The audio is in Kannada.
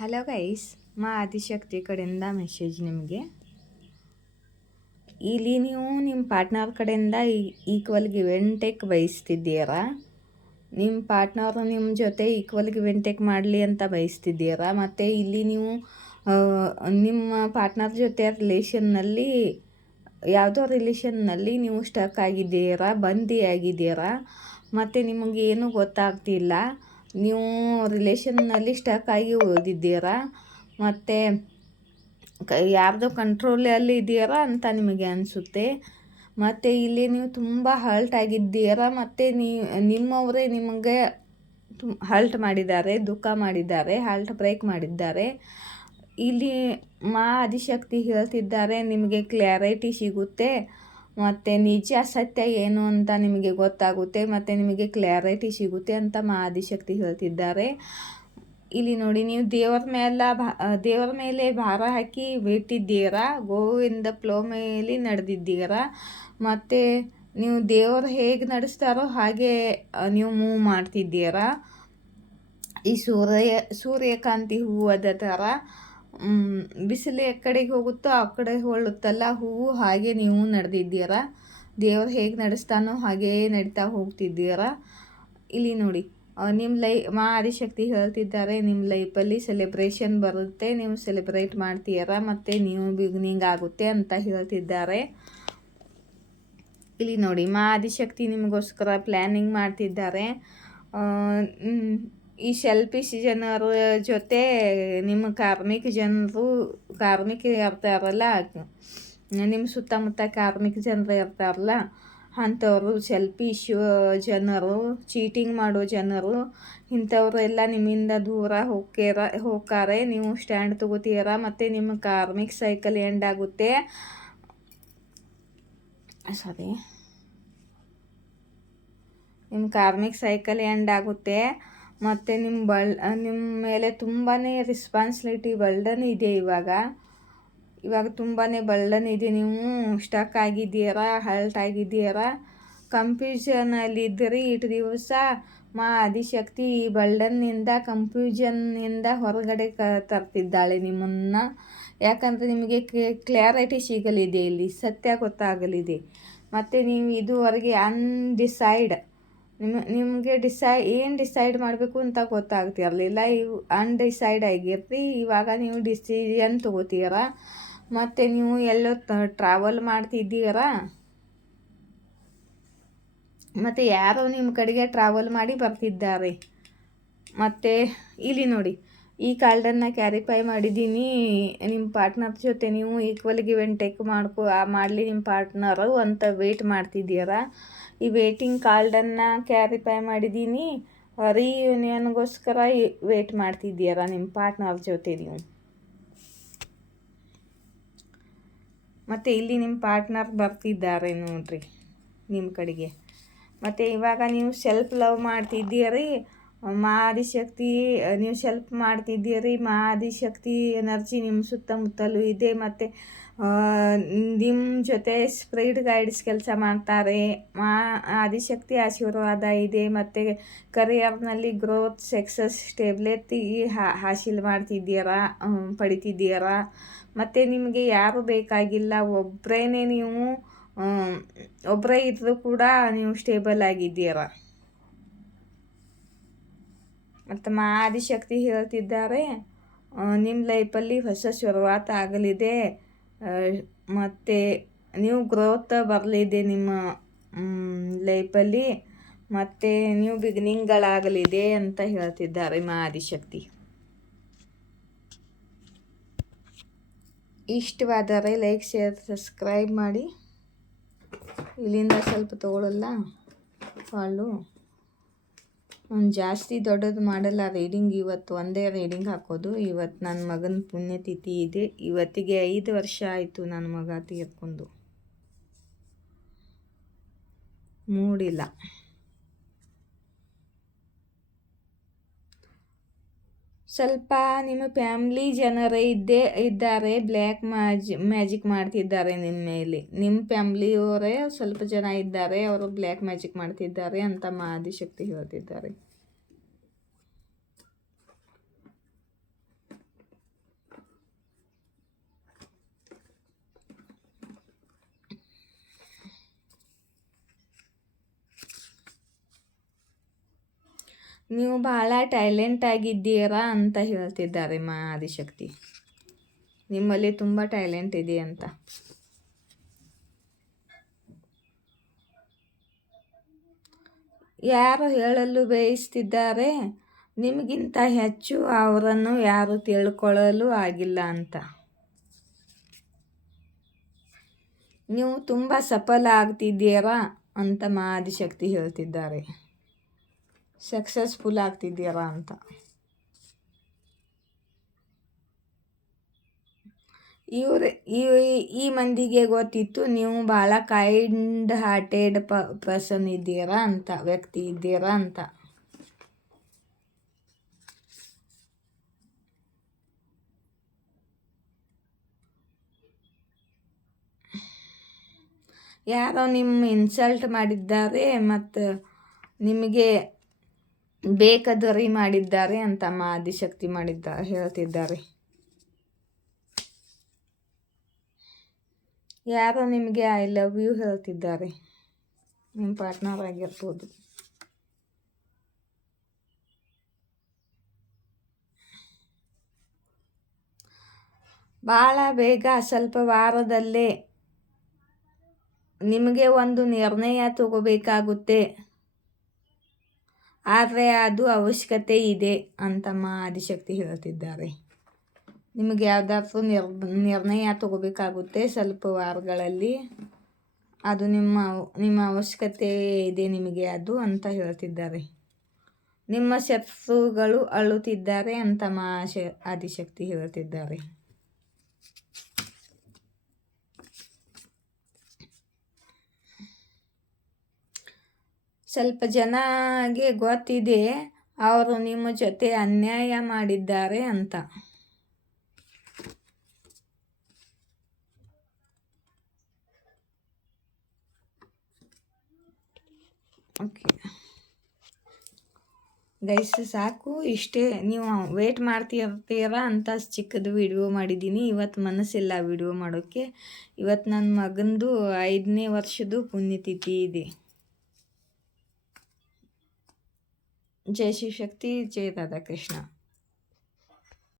ಹಲೋ ಗೈಸ್, ಮಾ ಆದಿಶಕ್ತಿ ಕಡೆಯಿಂದ ಮೆಸೇಜ್ ನಿಮಗೆ. ಇಲ್ಲಿ ನೀವು ನಿಮ್ಮ ಪಾರ್ಟ್ನರ್ ಕಡೆಯಿಂದ ಈಕ್ವಲ್ ಗಿವ್ ಆ್ಯಂಡ್ ಟೇಕ್ ಬಯಸ್ತಿದ್ದೀರಾ. ನಿಮ್ಮ ಪಾರ್ಟ್ನರು ನಿಮ್ಮ ಜೊತೆ ಈಕ್ವಲ್ ಗಿವ್ ಆ್ಯಂಡ್ ಟೇಕ್ ಮಾಡಲಿ ಅಂತ ಬಯಸ್ತಿದ್ದೀರಾ. ಮತ್ತು ಇಲ್ಲಿ ನೀವು ನಿಮ್ಮ ಪಾರ್ಟ್ನರ್ ಜೊತೆ ರಿಲೇಷನ್ನಲ್ಲಿ ಯಾವುದೋ ರಿಲೇಷನ್ನಲ್ಲಿ ನೀವು ಸ್ಟಕ್ ಆಗಿದ್ದೀರಾ, ಬಂದಿಯಾಗಿದ್ದೀರಾ. ಮತ್ತು ನಿಮಗೇನು ಗೊತ್ತಾಗ್ತಿಲ್ಲ, ನೀವು ರಿಲೇಷನ್ನಲ್ಲಿ ಸ್ಟಕ್ ಆಗಿ ಉಳಿದಿದ್ದೀರಾ. ಮತ್ತು ಯಾರ್ದೋ ಕಂಟ್ರೋಲಲ್ಲಿ ಇದ್ದೀರಾ ಅಂತ ನಿಮಗೆ ಅನಿಸುತ್ತೆ. ಮತ್ತು ಇಲ್ಲಿ ನೀವು ತುಂಬ ಹರ್ಟ್ ಆಗಿದ್ದೀರಾ. ಮತ್ತು ನಿಮ್ಮವರೇ ನಿಮಗೆ ಹರ್ಟ್ ಮಾಡಿದ್ದಾರೆ, ದುಃಖ ಮಾಡಿದ್ದಾರೆ, ಹಾರ್ಟ್ ಬ್ರೇಕ್ ಮಾಡಿದ್ದಾರೆ. ಇಲ್ಲಿ ಮಾ ಆದಿಶಕ್ತಿ ಹೇಳ್ತಿದ್ದಾರೆ, ನಿಮಗೆ ಕ್ಲಾರಿಟಿ ಸಿಗುತ್ತೆ ಮತ್ತು ನಿಜ ಸತ್ಯ ಏನು ಅಂತ ನಿಮಗೆ ಗೊತ್ತಾಗುತ್ತೆ ಮತ್ತು ನಿಮಗೆ ಕ್ಲಾರಿಟಿ ಸಿಗುತ್ತೆ ಅಂತ ಮಾ ಆದಿಶಕ್ತಿ ಹೇಳ್ತಿದ್ದಾರೆ. ಇಲ್ಲಿ ನೋಡಿ, ನೀವು ದೇವರ ಮೇಲೆ ಭಾರ ಹಾಕಿ ಬಿಟ್ಟಿದ್ದೀರಾ, ಗೋವಿಂದ ಫ್ಲೋ ಮೇಲೆ ನಡೆದಿದ್ದೀರಾ. ಮತ್ತು ನೀವು ದೇವರು ಹೇಗೆ ನಡೆಸ್ತಾರೋ ಹಾಗೆ ನೀವು ಮೂವ್ ಮಾಡ್ತಿದ್ದೀರಾ. ಈ ಸೂರ್ಯಕಾಂತಿ ಹೂವದ ಥರ ಬಿಸಿಲು ಕಡೆಗೆ ಹೋಗುತ್ತೋ ಆ ಕಡೆ ಹೊಳ್ಳುತ್ತಲ್ಲ ಹೂವು, ಹಾಗೆ ನೀವು ನಡೆದಿದ್ದೀರಾ. ದೇವರು ಹೇಗೆ ನಡೆಸ್ತಾನೋ ಹಾಗೇ ನಡೀತಾ ಹೋಗ್ತಿದ್ದೀರಾ. ಇಲ್ಲಿ ನೋಡಿ, ನಿಮ್ಮ ಮಾ ಆದಿಶಕ್ತಿ ಹೇಳ್ತಿದ್ದಾರೆ, ನಿಮ್ಮ ಲೈಫಲ್ಲಿ ಸೆಲೆಬ್ರೇಷನ್ ಬರುತ್ತೆ, ನೀವು ಸೆಲೆಬ್ರೇಟ್ ಮಾಡ್ತೀರಾ ಮತ್ತು ನೀವು ಬಿಗಿನಿಂಗ್ ಆಗುತ್ತೆ ಅಂತ ಹೇಳ್ತಿದ್ದಾರೆ. ಇಲ್ಲಿ ನೋಡಿ, ಮಾ ಆದಿಶಕ್ತಿ ನಿಮಗೋಸ್ಕರ ಪ್ಲ್ಯಾನಿಂಗ್ ಮಾಡ್ತಿದ್ದಾರೆ. ಈ ಸೆಲ್ಫಿಶ್ ಜನರ ಜೊತೆ ನಿಮ್ಮ ಕಾರ್ಮಿಕ ಇರ್ತಾರಲ್ಲ, ನಿಮ್ಮ ಸುತ್ತಮುತ್ತ ಕಾರ್ಮಿಕ ಜನರು ಇರ್ತಾರಲ್ಲ, ಅಂಥವರು ಸೆಲ್ಫಿಶ್ ಜನರು, ಚೀಟಿಂಗ್ ಮಾಡೋ ಜನರು, ಇಂಥವರೆಲ್ಲ ನಿಮ್ಮಿಂದ ದೂರ ಹೋಗ್ತಾರೆ. ನೀವು ಸ್ಟ್ಯಾಂಡ್ ತಗೋತೀರಾ ಮತ್ತು ನಿಮ್ಮ ಕಾರ್ಮಿಕ್ ಸೈಕಲ್ ಎಂಡ್ ಆಗುತ್ತೆ. ನಿಮ್ಮ ಕಾರ್ಮಿಕ್ ಸೈಕಲ್ ಎಂಡ್ ಆಗುತ್ತೆ. ಮತ್ತು ನಿಮ್ಮ ಮೇಲೆ ತುಂಬಾ ರೆಸ್ಪಾನ್ಸಿಬಿಲಿಟಿ ಬರ್ಡನ್ ಇದೆ. ಇವಾಗ ತುಂಬಾ ಬರ್ಡನ್ ಇದೆ. ನೀವು ಸ್ಟಕ್ ಆಗಿದ್ದೀರಾ, ಹರ್ಟ್ ಆಗಿದ್ದೀರಾ, ಕನ್ಫ್ಯೂಷನಲ್ಲಿದ್ದೀರಿ. ಇಷ್ಟು ದಿವಸ ಮಾ ಆದಿಶಕ್ತಿ ಈ ಕನ್ಫ್ಯೂಷನ್ನಿಂದ ಹೊರಗಡೆ ತರ್ತಿದ್ದಾಳೆ ನಿಮ್ಮನ್ನು. ಯಾಕಂದರೆ ನಿಮಗೆ ಕ್ಲಾರಿಟಿ ಸಿಗಲಿದೆ, ಇಲ್ಲಿ ಸತ್ಯ ಗೊತ್ತಾಗಲಿದೆ. ಮತ್ತು ನೀವು ಇದುವರೆಗೆ ನಿಮಗೆ ಏನು ಡಿಸೈಡ್ ಮಾಡಬೇಕು ಅಂತ ಗೊತ್ತಾಗ್ತಿರಲಿಲ್ಲ. ಅನ್ಡಿಸೈಡ್ ಆಗಿರ್ರಿ. ಇವಾಗ ನೀವು ಡಿಸಿಷನ್ ತಗೋತೀರಾ. ಮತ್ತು ನೀವು ಎಲ್ಲೋ ಟ್ರಾವೆಲ್ ಮಾಡ್ತಿದ್ದೀರಾ. ಮತ್ತು ಯಾರೋ ನಿಮ್ಮ ಕಡೆಗೆ ಟ್ರಾವೆಲ್ ಮಾಡಿ ಬರ್ತಿದ್ದಾರೆ. ಮತ್ತು ಇಲ್ಲಿ ನೋಡಿ, ಈ ಕಾರ್ಡನ್ನು ಕ್ಯಾರಿಫೈ ಮಾಡಿದ್ದೀನಿ. ನಿಮ್ಮ ಪಾರ್ಟ್ನರ್ ಜೊತೆ ನೀವು ಈಕ್ವಲ್ ಗಿವ್ ಆ್ಯಂಡ್ ಟೇಕ್ ಮಾಡಲಿ ನಿಮ್ಮ ಪಾರ್ಟ್ನರು ಅಂತ ವೆಯ್ಟ್ ಮಾಡ್ತಿದ್ದೀರಾ. ಈ ವೇಟಿಂಗ್ ಕಾರ್ಡನ್ನು ಕ್ಯಾರಿಫೈ ಮಾಡಿದ್ದೀನಿ. ರಿಯೂನಿಯನ್ಗೋಸ್ಕರ ವೆಯ್ಟ್ ಮಾಡ್ತಿದ್ದೀರಾ ನಿಮ್ಮ ಪಾರ್ಟ್ನರ್ ಜೊತೆ ನೀವು. ಮತ್ತು ಇಲ್ಲಿ ನಿಮ್ಮ ಪಾರ್ಟ್ನರ್ ಬರ್ತಿದ್ದಾರೆ ನೋಡ್ರಿ ನಿಮ್ಮ ಕಡೆಗೆ. ಮತ್ತು ಇವಾಗ ನೀವು ಸೆಲ್ಫ್ ಲವ್ ಮಾಡ್ತಿದ್ದೀರಿ. ಮಾ ಆದಿಶಕ್ತಿ ನೀವು ಸೆಲ್ಫ್ ಮಾಡ್ತಿದ್ದೀರಿ. ಮಾ ಆದಿಶಕ್ತಿ ಎನರ್ಜಿ ನಿಮ್ಮ ಸುತ್ತಮುತ್ತಲೂ ಇದೆ. ಮತ್ತು ನಿಮ್ಮ ಜೊತೆ ಸ್ಪಿರಿಟ್ ಗೈಡ್ಸ್ ಕೆಲಸ ಮಾಡ್ತಾರೆ. ಮಾ ಆದಿಶಕ್ತಿ ಆಶೀರ್ವಾದ ಇದೆ. ಮತ್ತು ಕರಿಯರ್ನಲ್ಲಿ ಗ್ರೋತ್, ಸಕ್ಸಸ್, ಸ್ಟೆಬಿಲಿಟಿ ಹಾಸಿಲ್ ಪಡಿತಿದ್ದೀರಾ. ಮತ್ತು ನಿಮಗೆ ಯಾರು ಬೇಕಾಗಿಲ್ಲ, ಒಬ್ಬರೇ ಇದ್ದರೂ ಕೂಡ ನೀವು ಸ್ಟೇಬಲ್ ಆಗಿದ್ದೀರಾ. ಮತ್ತು ಮಾ ಆದಿಶಕ್ತಿ ಹೇಳ್ತಿದ್ದಾರೆ, ನಿಮ್ಮ ಲೈಫಲ್ಲಿ ಹೊಸ ಶುರುವಾತ ಆಗಲಿದೆ. ಮತ್ತು ನೀವು ಗ್ರೋತ್ ಬರಲಿದೆ ನಿಮ್ಮ ಲೈಫಲ್ಲಿ. ಮತ್ತು ನೀವು ಬಿಗಿನಿಂಗ್ಗಳಾಗಲಿದೆ ಅಂತ ಹೇಳ್ತಿದ್ದಾರೆ ಮಾ ಆದಿಶಕ್ತಿ. ಇಷ್ಟವಾದರೆ ಲೈಕ್, ಶೇರ್, ಸಬ್ಸ್ಕ್ರೈಬ್ ಮಾಡಿ. ಇಲ್ಲಿಂದ ಸ್ವಲ್ಪ ತೊಗೊಳ್ಳಲ್ಲ ಫಾಲು. ನಾನು ಜಾಸ್ತಿ ದೊಡ್ಡದು ಮಾಡಲ್ಲ ರೀಡಿಂಗ್. ಇವತ್ತು ಒಂದೇ ರೀಡಿಂಗ್ ಹಾಕೋದು. ಇವತ್ತು ನನ್ನ ಮಗನ ಪುಣ್ಯತಿಥಿ ಇದೆ. ಇವತ್ತಿಗೆ 5 ವರ್ಷ ಆಯಿತು ನನ್ನ ಮಗ ತೀರ್ಕೊಂಡು. ಮೂಡಿಲ್ಲ. ಸ್ವಲ್ಪ ನಿಮ್ಮ ಫ್ಯಾಮ್ಲಿ ಜನರೇ ಇದ್ದಾರೆ, ಬ್ಲ್ಯಾಕ್ ಮ್ಯಾಜಿಕ್ ಮಾಡ್ತಿದ್ದಾರೆ ನಿಮ್ಮ ಮೇಲೆ. ನಿಮ್ಮ ಫ್ಯಾಮ್ಲಿಯವರೇ ಸ್ವಲ್ಪ ಜನ ಇದ್ದಾರೆ, ಅವರು ಬ್ಲ್ಯಾಕ್ ಮ್ಯಾಜಿಕ್ ಮಾಡ್ತಿದ್ದಾರೆ ಅಂತ ಮಾ ಆದಿಶಕ್ತಿ ಹೇಳ್ತಿದ್ದಾರೆ. ನೀವು ಭಾಳ ಟ್ಯಾಲೆಂಟ್ ಆಗಿದ್ದೀರಾ ಅಂತ ಹೇಳ್ತಿದ್ದಾರೆ ಮಾ ಆದಿಶಕ್ತಿ. ನಿಮ್ಮಲ್ಲಿ ತುಂಬ ಟ್ಯಾಲೆಂಟ್ ಇದೆ ಅಂತ. ಯಾರು ಹೇಳಲು ಬಯಸ್ತಿದ್ದಾರೆ, ನಿಮಗಿಂತ ಹೆಚ್ಚು ಅವರನ್ನು ಯಾರು ತಿಳ್ಕೊಳ್ಳಲು ಆಗಿಲ್ಲ ಅಂತ. ನೀವು ತುಂಬ ಸಫಲ ಆಗ್ತಿದ್ದೀರಾ ಅಂತ ಮಾ ಆದಿಶಕ್ತಿ ಹೇಳ್ತಿದ್ದಾರೆ. ಸಕ್ಸಸ್ಫುಲ್ ಆಗ್ತಿದ್ದೀರಾ ಅಂತ. ಈ ಮಂದಿಗೆ ಗೊತ್ತಿತ್ತು ನೀವು ಭಾಳ ಕೈಂಡ್ ಹಾರ್ಟೆಡ್ ಪರ್ಸನ್ ಇದ್ದೀರಾ ಅಂತ, ವ್ಯಕ್ತಿ ಇದ್ದೀರಾ ಅಂತ. ಯಾರೋ ನಿಮ್ಮ ಇನ್ಸಲ್ಟ್ ಮಾಡಿದ್ದಾರೆ ಮತ್ತು ನಿಮಗೆ ಬೇಕಾದರಿ ಮಾಡಿದ್ದಾರೆ ಅಂತ ಮಾ ಆದಿಶಕ್ತಿ ಹೇಳ್ತಿದ್ದಾರೆ. ಯಾರೋ ನಿಮಗೆ ಐ ಲವ್ ಯು ಹೇಳ್ತಿದ್ದಾರೆ, ನಿಮ್ಮ ಪಾರ್ಟ್ನರ್ ಆಗಿರ್ಬೋದು. ಭಾಳ ಬೇಗ ಸ್ವಲ್ಪ ವಾರದಲ್ಲೇ ನಿಮಗೆ ಒಂದು ನಿರ್ಣಯ ತಗೋಬೇಕಾಗುತ್ತೆ, ಆದರೆ ಅದು ಅವಶ್ಯಕತೆ ಇದೆ ಅಂತ ಮಾ ಆದಿಶಕ್ತಿ ಹೇಳ್ತಿದ್ದಾರೆ. ನಿಮಗೆ ಯಾವುದಾದ್ರೂ ನಿರ್ಣಯ ತಗೋಬೇಕಾಗುತ್ತೆ ಸ್ವಲ್ಪ ವಾರಗಳಲ್ಲಿ, ಅದು ನಿಮ್ಮ ಅವಶ್ಯಕತೆ ಇದೆ ನಿಮಗೆ ಅದು ಅಂತ ಹೇಳ್ತಿದ್ದಾರೆ. ನಿಮ್ಮ ಶತ್ರುಗಳು ಅಳುತ್ತಿದ್ದಾರೆ ಅಂತ ಮಾ ಆದಿಶಕ್ತಿ ಹೇಳ್ತಿದ್ದಾರೆ. ಸ್ವಲ್ಪ ಜನಗೆ ಗೊತ್ತಿದೆ ಅವರು ನಿಮ್ಮ ಜೊತೆ ಅನ್ಯಾಯ ಮಾಡಿದ್ದಾರೆ ಅಂತ. ಓಕೆ ಗೈಸ್, ಸಾಕು ಇಷ್ಟೇ. ನೀವು ವೇಟ್ ಮಾಡ್ತಿರ್ತೀರಾ ಅಂತ ಚಿಕ್ಕದು ವಿಡಿಯೋ ಮಾಡಿದ್ದೀನಿ. ಇವತ್ತು ಮನಸ್ಸಿಲ್ಲ ವಿಡಿಯೋ ಮಾಡೋಕ್ಕೆ. ಇವತ್ತು ನನ್ನ ಮಗಂದು 5ನೇ ವರ್ಷದ ಪುಣ್ಯತಿಥಿ ಇದೆ. ಜೈ ಶಿವಶಕ್ತಿ, ಜೈ ರಾಧಾಕೃಷ್ಣ.